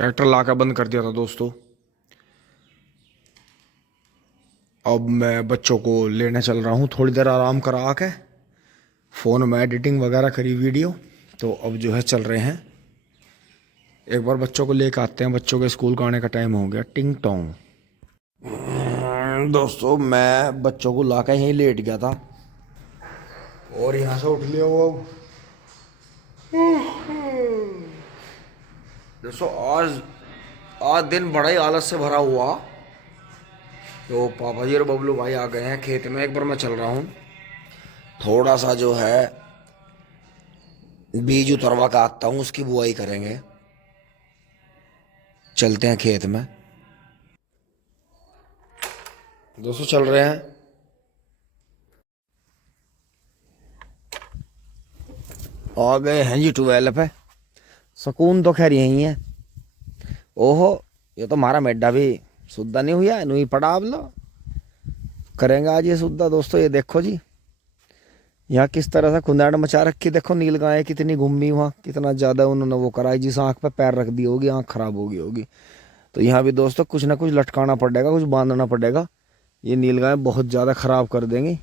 Tractor लाकर बंद कर दिया था दोस्तों। अब मैं बच्चों को लेने चल रहा हूँ, थोड़ी देर आराम करा के फ़ोन में एडिटिंग वगैरह करी वीडियो, तो अब जो है चल रहे हैं। एक बार बच्चों को लेकर आते हैं, बच्चों के स्कूल का आने का टाइम हो गया। टिंग टोंग। दोस्तों मैं बच्चों को ला के यहीं लेट गया था और यहाँ से उठ लिया वो। दोस्तों आज आज दिन बड़ा ही आलस से भरा हुआ। तो पापा जी और बबलू भाई आ गए हैं खेत में। एक बार मैं चल रहा हूँ, थोड़ा सा जो है बीज उतरवा के आता हूँ, उसकी बुआई करेंगे। चलते हैं खेत में। दोस्तों चल रहे हैं। आ गए हैं जी 12 पे। सुकून तो खैर यही है। ओहो, ये तो हमारा मेड्डा भी सुद्धा नहीं हुआ, नहीं पड़ा। अब लो करेंगे आज ये सुद्धा। दोस्तों ये देखो जी, यहाँ किस तरह से खुंदाड़ मचा रखी। देखो नील गाय कितनी घूमी, वहाँ कितना ज़्यादा उन्होंने वो करा है। जिस आँख पे पैर रख दी होगी, आँख खराब हो गई होगी। तो यहाँ भी दोस्तों कुछ ना कुछ लटकाना पड़ेगा, कुछ बांधना पड़ेगा। ये नील गाय बहुत ज़्यादा ख़राब कर देंगी।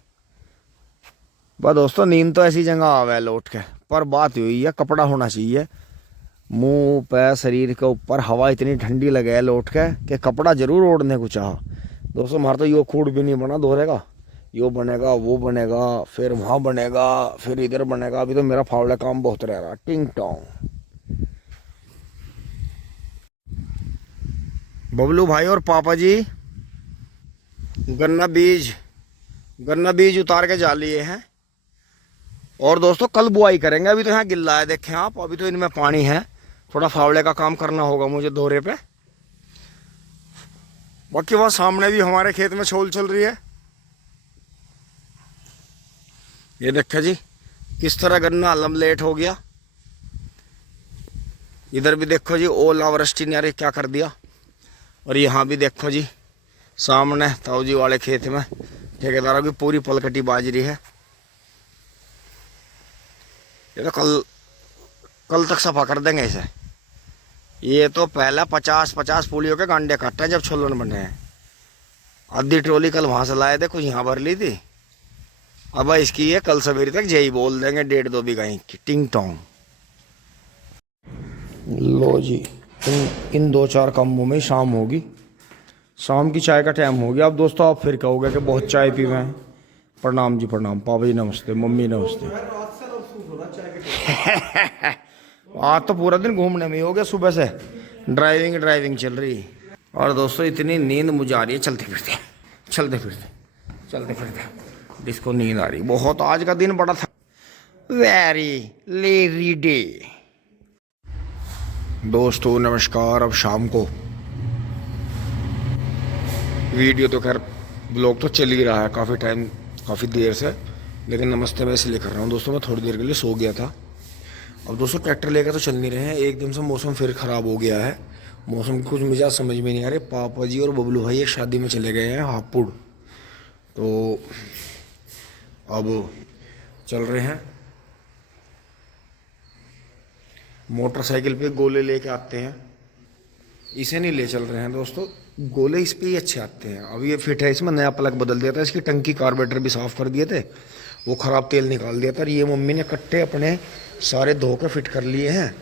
बस दोस्तों नींद तो ऐसी जगह आवे है लौट के, पर बात हुई है कपड़ा होना चाहिए मुंह पे, शरीर के ऊपर। हवा इतनी ठंडी लगे है लौट के कि कपड़ा जरूर ओढ़ने को चाह। दोस्तों हमारा तो यो खूड भी नहीं बना दोहरे का। यो बनेगा, वो बनेगा, फिर वहाँ बनेगा, फिर इधर बनेगा। अभी तो मेरा फावड़ा काम बहुत रह रहा। टिंग टोंग। बबलू भाई और पापा जी गन्ना बीज उतार के जा लिए हैं। और दोस्तों कल बुआई करेंगे। अभी तो यहाँ गिल्ला है, देखें आप। अभी तो इनमें पानी है। थोड़ा फावड़े का काम करना होगा मुझे दोहरे पे। बाकी वहाँ सामने भी हमारे खेत में छोल चल रही है। ये देखा जी किस तरह गन्ना लमलेट हो गया। इधर भी देखो जी ओलावृष्टि ने अरे क्या कर दिया। और यहाँ भी देखो जी सामने ताऊ जी वाले खेत में ठेकेदारों की पूरी पलकटी बाजरी है। ये तो कल तक सफा कर देंगे इसे। ये तो पहला 50-50 पुलियों के गांडे काटे हैं जब छोलन बने हैं। आधी ट्रोली कल वहां से लाए थे, कुछ यहाँ भर ली थी। अब इसकी ये कल सवेरे तक यही बोल देंगे 1.5-2 बीघा की। टिंग टोंग। लो जी इन 2-4 कामों में शाम होगी। शाम की चाय का टाइम हो गया। अब दोस्तों आप फिर कहोगे कि बहुत चाय पी हुए हैं। प्रणाम जी प्रणाम। पापा जी नमस्ते, मम्मी नमस्ते। आज तो पूरा दिन घूमने में ही हो गया, सुबह से ड्राइविंग चल रही। और दोस्तों इतनी नींद मुझे आ रही है चलते फिरते जिसको नींद आ रही बहुत। आज का दिन बड़ा था, वेरी लेजी डे। दोस्तों नमस्कार। अब शाम को वीडियो तो खैर ब्लॉग तो चल ही रहा है काफ़ी टाइम, काफ़ी देर से, लेकिन नमस्ते मैं इसलिए कर रहा हूँ दोस्तों। मैं थोड़ी देर के लिए सो गया था। अब दोस्तों ट्रैक्टर लेकर तो चल नहीं रहे हैं, एकदम से मौसम फिर ख़राब हो गया है। मौसम की कुछ मिजाज समझ में नहीं आ रहे। पापा जी और बबलू भाई एक शादी में चले गए हैं हापुड़, तो अब चल रहे हैं। मोटरसाइकिल पे गोले लेके आते हैं, इसे नहीं ले चल रहे हैं दोस्तों। गोले इस पे ही अच्छे आते हैं। अब ये फिट है, इसमें नया प्लग बदल दिया था, इसकी टंकी कार्बोरेटर भी साफ़ कर दिए थे, वो ख़राब तेल निकाल दिया था। और ये मम्मी ने कट्टे अपने सारे धो के फिट कर लिए हैं,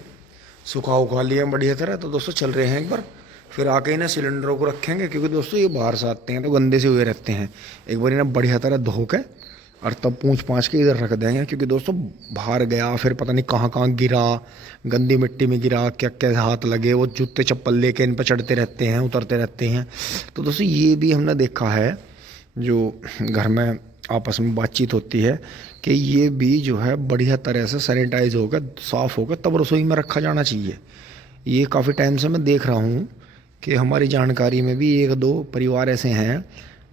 सुखा लिए हैं बढ़िया तरह। तो दोस्तों चल रहे हैं एक बार, फिर आके इन्हें सिलेंडरों को रखेंगे, क्योंकि दोस्तों ये बाहर से आते हैं तो गंदे से हुए रहते हैं। एक बार इन्हें बढ़िया तरह धो के और तब पूँछ पाँच के इधर रख देंगे, क्योंकि दोस्तों बाहर गया फिर पता नहीं कहाँ कहाँ गिरा, गंदी मिट्टी में गिरा, क्या क्या हाथ लगे, वो जूते चप्पल लेके इन पर चढ़ते रहते हैं, उतरते रहते हैं। तो दोस्तों ये भी हमने देखा है, जो घर में आपस में बातचीत होती है, कि ये भी जो है बढ़िया तरह से सैनिटाइज होकर साफ़ होकर तब रसोई में रखा जाना चाहिए। ये काफ़ी टाइम से मैं देख रहा हूँ कि हमारी जानकारी में भी 1-2 परिवार ऐसे हैं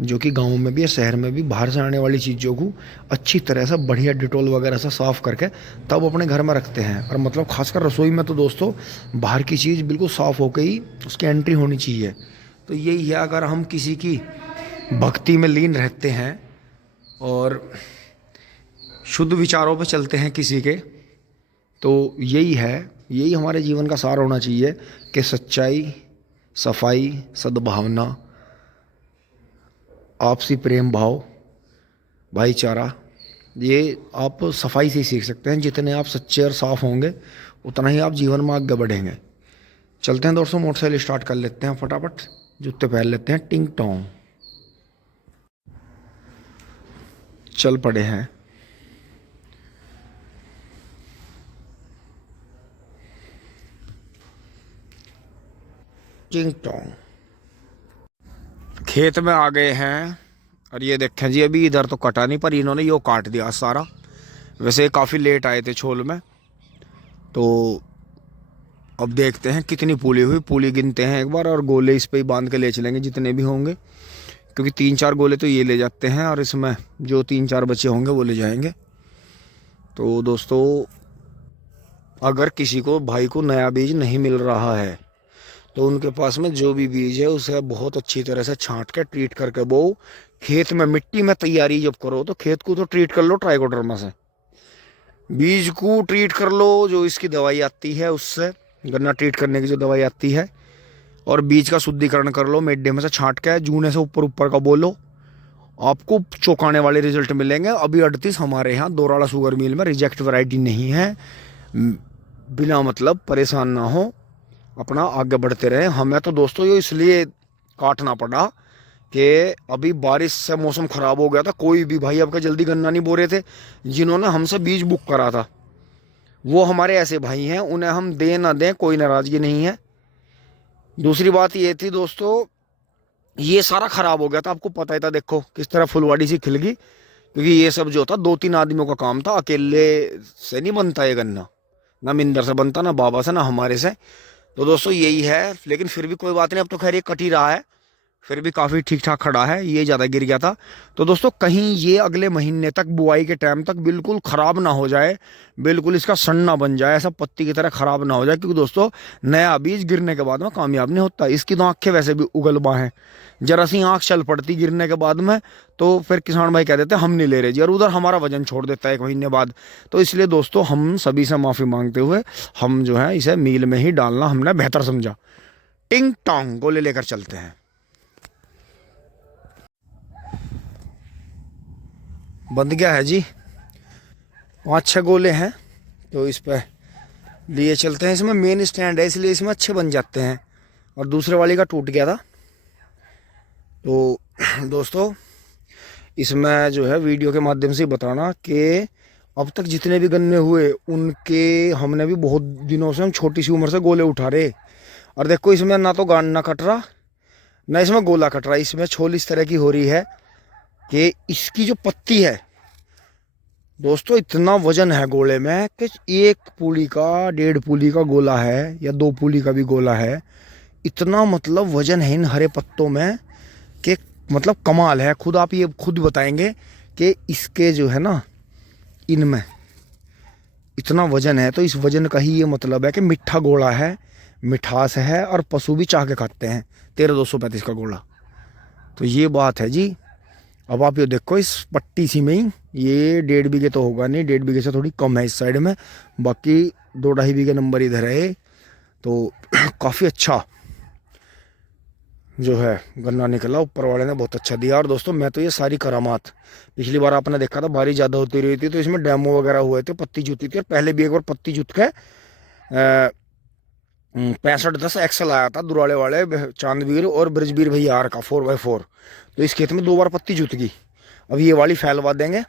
जो कि गांव में भी या शहर में भी बाहर से आने वाली चीज़ों को अच्छी तरह से बढ़िया डिटॉल वगैरह से साफ़ करके तब अपने घर में रखते हैं। और मतलब खासकर रसोई में तो दोस्तों बाहर की चीज़ बिल्कुल साफ़ होकर ही उसकी एंट्री होनी चाहिए। तो यही है, अगर हम किसी की भक्ति में लीन रहते हैं और शुद्ध विचारों पे चलते हैं किसी के, तो यही है, यही हमारे जीवन का सार होना चाहिए कि सच्चाई, सफाई, सद्भावना, आपसी प्रेम भाव, भाईचारा, ये आप सफाई से ही सीख सकते हैं। जितने आप सच्चे और साफ होंगे उतना ही आप जीवन में आगे बढ़ेंगे। चलते हैं दोस्तों, मोटरसाइकिल स्टार्ट कर लेते हैं फटाफट, जूते पहन लेते हैं, टिंग टोंग चल पड़े हैं। टिंग टोंग खेत में आ गए हैं। और ये देखें जी, अभी इधर तो कटा नहीं पर इन्होंने यो काट दिया सारा। वैसे काफ़ी लेट आए थे छोल में, तो अब देखते हैं कितनी पूली हुई। पूली गिनते हैं एक बार और गोले इस पे ही बांध के ले चलेंगे जितने भी होंगे, क्योंकि 3-4 गोले तो ये ले जाते हैं और इसमें जो 3-4 बचे होंगे वो ले जाएंगे। तो दोस्तों, अगर किसी को भाई को नया बीज नहीं मिल रहा है तो उनके पास में जो भी बीज है उसे बहुत अच्छी तरह से छांट के ट्रीट करके बो। खेत में मिट्टी में तैयारी जब करो तो खेत को तो ट्रीट कर लो ट्राइकोडर्मा से, बीज को ट्रीट कर लो जो इसकी दवाई आती है उससे, गन्ना ट्रीट करने की जो दवाई आती है, और बीज का शुद्धिकरण कर लो मिड-डे में से छांट के, जूने से ऊपर ऊपर का बोलो, आपको चौंकाने वाले रिजल्ट मिलेंगे। अभी 38 हमारे यहाँ दोराला शुगर मिल में रिजेक्ट वैरायटी नहीं है। बिना मतलब परेशान ना हो, अपना आगे बढ़ते रहे। हमें तो दोस्तों ये इसलिए काटना पड़ा कि अभी बारिश से मौसम ख़राब हो गया था। कोई भी भाई आपका जल्दी गन्ना नहीं बो रहे थे। जिन्होंने हमसे बीज बुक करा था वो हमारे ऐसे भाई हैं, उन्हें हम दें ना दें कोई नाराज़गी नहीं है। दूसरी बात ये थी दोस्तों, ये सारा ख़राब हो गया था, आपको पता ही था। देखो किस तरह फुलवाड़ी सी खिल गई, क्योंकि ये सब जो था 2-3 आदमियों का काम था। अकेले से नहीं बनता ये गन्ना, ना मिंदर से बनता, ना बाबा से, ना हमारे से। तो दोस्तों यही है, लेकिन फिर भी कोई बात नहीं, अब तो खैर ये कट ही रहा है, फिर भी काफ़ी ठीक ठाक खड़ा है। ये ज़्यादा गिर गया था। तो दोस्तों कहीं ये अगले महीने तक, बुआई के टाइम तक बिल्कुल ख़राब ना हो जाए, बिल्कुल इसका सन ना बन जाए, ऐसा पत्ती की तरह ख़राब ना हो जाए। क्योंकि दोस्तों नया बीज गिरने के बाद में कामयाब नहीं होता। इसकी तो आँखें वैसे भी उगलबा हैं, जरा सी आँख चल पड़ती गिरने के बाद में तो फिर किसान भाई कह देते हैं हम नहीं ले रहे जी, और उधर हमारा वजन छोड़ देता है 1 महीने बाद। तो इसलिए दोस्तों हम सभी से माफ़ी मांगते हुए हम जो है इसे मील में ही डालना हमने बेहतर समझा। टिंग टोंग गोले लेकर चलते हैं। बंद गया है जी, 5-6 गोले हैं तो इस पर लिए चलते हैं। इसमें मेन स्टैंड है इसलिए इसमें अच्छे बन जाते हैं, और दूसरे वाली का टूट गया था। तो दोस्तों इसमें जो है वीडियो के माध्यम से बताना कि अब तक जितने भी गन्ने हुए उनके हमने भी बहुत दिनों से, हम छोटी सी उम्र से गोले उठा रहे। और देखो इसमें ना तो गांड ना कट रहा, ना इसमें गोला कट रहा। इसमें छोल इस तरह की हो रही है कि इसकी जो पत्ती है दोस्तों, इतना वजन है गोले में कि 1 पूली का 1.5 पूली का गोला है या 2 पूली का भी गोला है। इतना मतलब वजन है इन हरे पत्तों में कि मतलब कमाल है। खुद आप ये खुद बताएंगे कि इसके जो है ना, इनमें इतना वजन है। तो इस वजन का ही ये मतलब है कि मीठा गोला है, मिठास है, और पशु भी चाह के खाते हैं। 13,235 का गोला, तो ये बात है जी। अब आप ये देखो इस पट्टी सी में ही, ये 1.5 बीघे तो होगा नहीं, 1.5 बीघे से थोड़ी कम है इस साइड में, बाकी 2-2.5 बीघे नंबर इधर है। तो काफ़ी अच्छा जो है गन्ना निकला, ऊपर वाले ने बहुत अच्छा दिया। और दोस्तों मैं तो ये सारी करामात, पिछली बार आपने देखा था बारिश ज़्यादा होती रही थी तो इसमें डैमो वगैरह हुए थे, पत्ती जुती थी। और पहले भी एक बार पत्ती जुत के 65-10 एक्सल आया था दुराले वाले चांदवीर और ब्रजबीर भैया आर का 4x4। तो इस खेत में 2 बार पत्ती जुत गई। अब ये वाली फैलवा देंगे,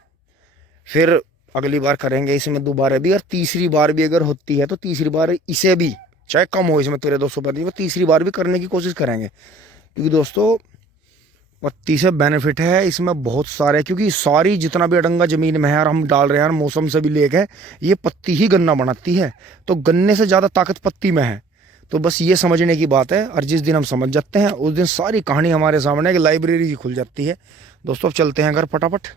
फिर अगली बार करेंगे इसमें दोबारा भी, और तीसरी बार भी अगर होती है तो तीसरी बार इसे भी चाहे कम हो इसमें 13,235, तीसरी बार भी करने की कोशिश करेंगे। क्योंकि दोस्तों पत्ती से बेनिफिट है इसमें बहुत सारे, क्योंकि सारी जितना भी अडंगा ज़मीन में है और हम डाल रहे हैं, मौसम से भी लेके ये पत्ती ही गन्ना बनाती है। तो गन्ने से ज़्यादा ताकत पत्ती में है। तो बस ये समझने की बात है, और जिस दिन हम समझ जाते हैं उस दिन सारी कहानी हमारे सामने एक लाइब्रेरी ही खुल जाती है। दोस्तों अब चलते हैं घर फटाफट।